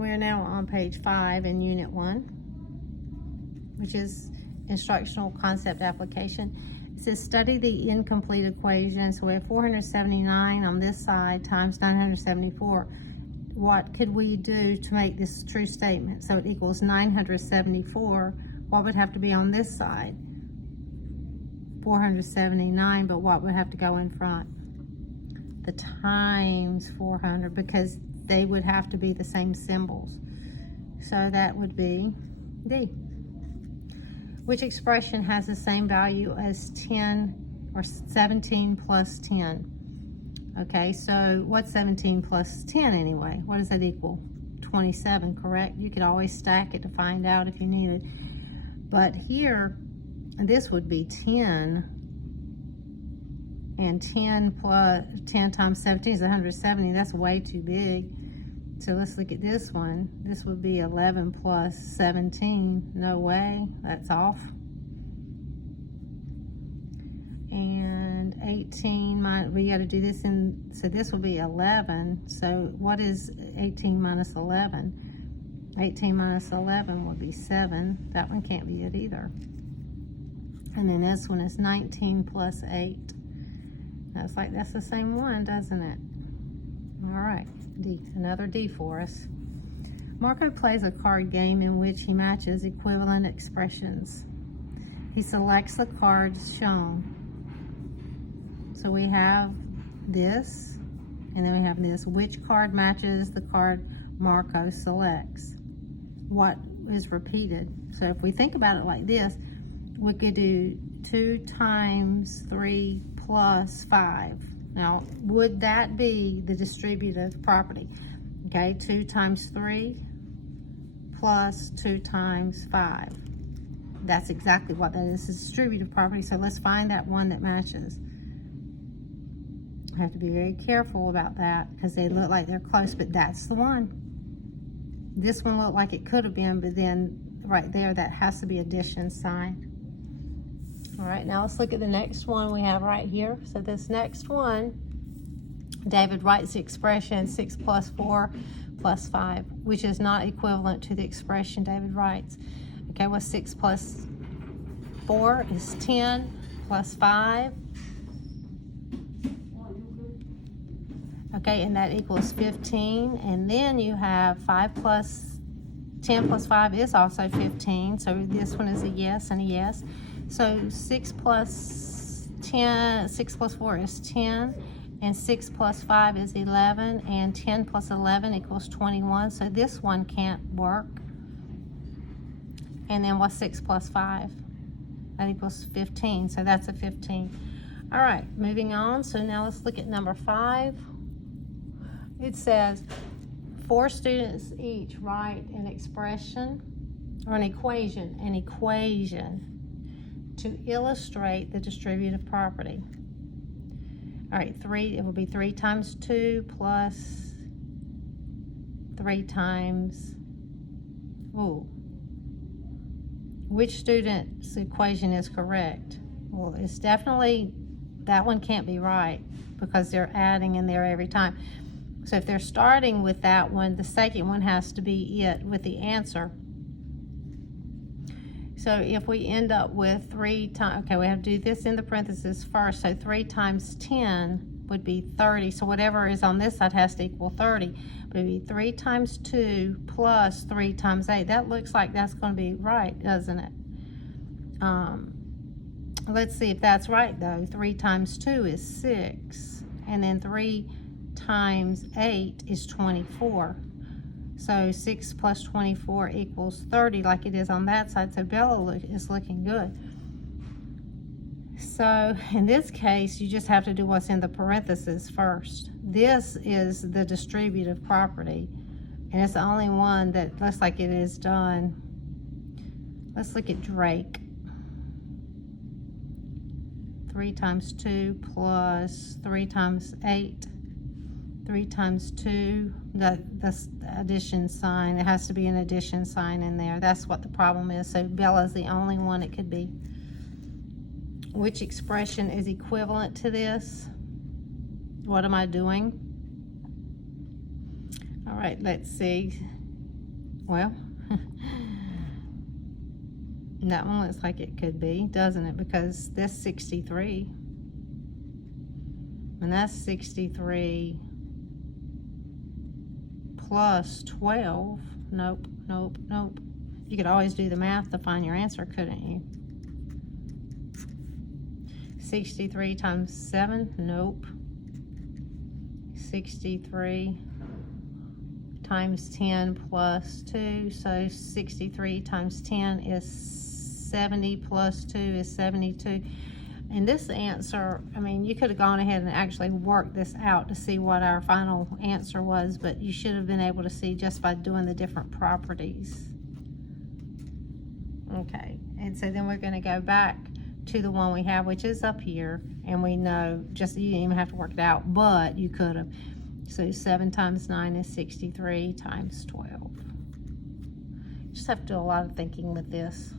We're now on page 5 in Unit 1, which is Instructional Concept Application. It says study the incomplete equation. So we have 479 on this side times 974. What could we do to make this true statement? So it equals 974. What would have to be on this side? 479, but what would have to go in front? The times 400, because they would have to be the same symbols. So that would be D. Which expression has the same value as 10 or 17 plus 10? Okay, so what's 17 plus 10 anyway? What does that equal? 27, correct? You could always stack it to find out if you needed. But here, this would be 10, and 10 plus 10 times 17 is 170. That's way too big. So let's look at this one. This would be 11 plus 17. No way, that's off. And 18 minus, we got to do this in, so this will be 11. So what is 18 minus 11? 18 minus 11 would be 7. That one can't be it either. And then this one is 19 plus 8. That's like, that's the same one, doesn't it? All right, D, another D for us. Marco plays a card game in which he matches equivalent expressions. He selects the cards shown. So we have this, and then we have this. Which card matches the card Marco selects? What is repeated? So if we think about it like this, we could do 2 times 3 plus 5. Now, would that be the distributive property? Okay, 2 times 3 plus 2 times 5. That's exactly what that is, distributive property. So let's find that one that matches. I have to be very careful about that because they look like they're close, but that's the one. This one looked like it could have been, but then right there, that has to be addition sign. All right, now let's look at the next one we have right here. So this next one, David writes the expression 6 plus 4 plus 5, which is not equivalent to the expression David writes. Okay, well, 6 plus 4 is 10 plus 5. Okay, and that equals 15. And then you have 5 plus 10 plus 5 is also 15. So this one is a yes and a yes. So 6 plus 4 is 10, and 6 plus 5 is 11, and 10 plus 11 equals 21. So this one can't work. And then what's 6 plus 5? That equals 15, so that's a 15. All right, moving on. So now let's look at number 5. It says 4 students each write an expression or an equation to illustrate the distributive property. All right, it will be 3 times 2 plus 3 times, which student's equation is correct? Well, it's definitely, that one can't be right because they're adding in there every time. So if they're starting with that one, the second one has to be it with the answer. So if we end up with 3 times, okay, we have to do this in the parentheses first. So 3 times 10 would be 30. So whatever is on this side has to equal 30. But it would be 3 times 2 plus 3 times 8. That looks like that's going to be right, doesn't it? Let's see if that's right, though. 3 times 2 is 6. And then 3 times 8 is 24. So 6 plus 24 equals 30 like it is on that side. So Bella is looking good. So in this case, you just have to do what's in the parentheses first. This is the distributive property, and it's the only one that looks like it is done. Let's look at Drake. 3 times 2 plus 3 times 8. 3 times 2, that's addition sign. It has to be an addition sign in there. That's what the problem is. So Bella's the only one it could be. Which expression is equivalent to this? What am I doing? All right, let's see. Well, that one looks like it could be, doesn't it? Because this 63, and that's 63 plus 12. Nope, nope, nope. You could always do the math to find your answer, couldn't you? 63 times 7, nope. 63 times 10 plus 2, so 63 times 10 is 70 plus 2 is 72. And this answer, I mean, you could have gone ahead and actually worked this out to see what our final answer was, but you should have been able to see just by doing the different properties. Okay, and so then we're going to go back to the one we have, which is up here, and we know, just you didn't even have to work it out, but you could have. So 7 times 9 is 63 times 12. Just have to do a lot of thinking with this.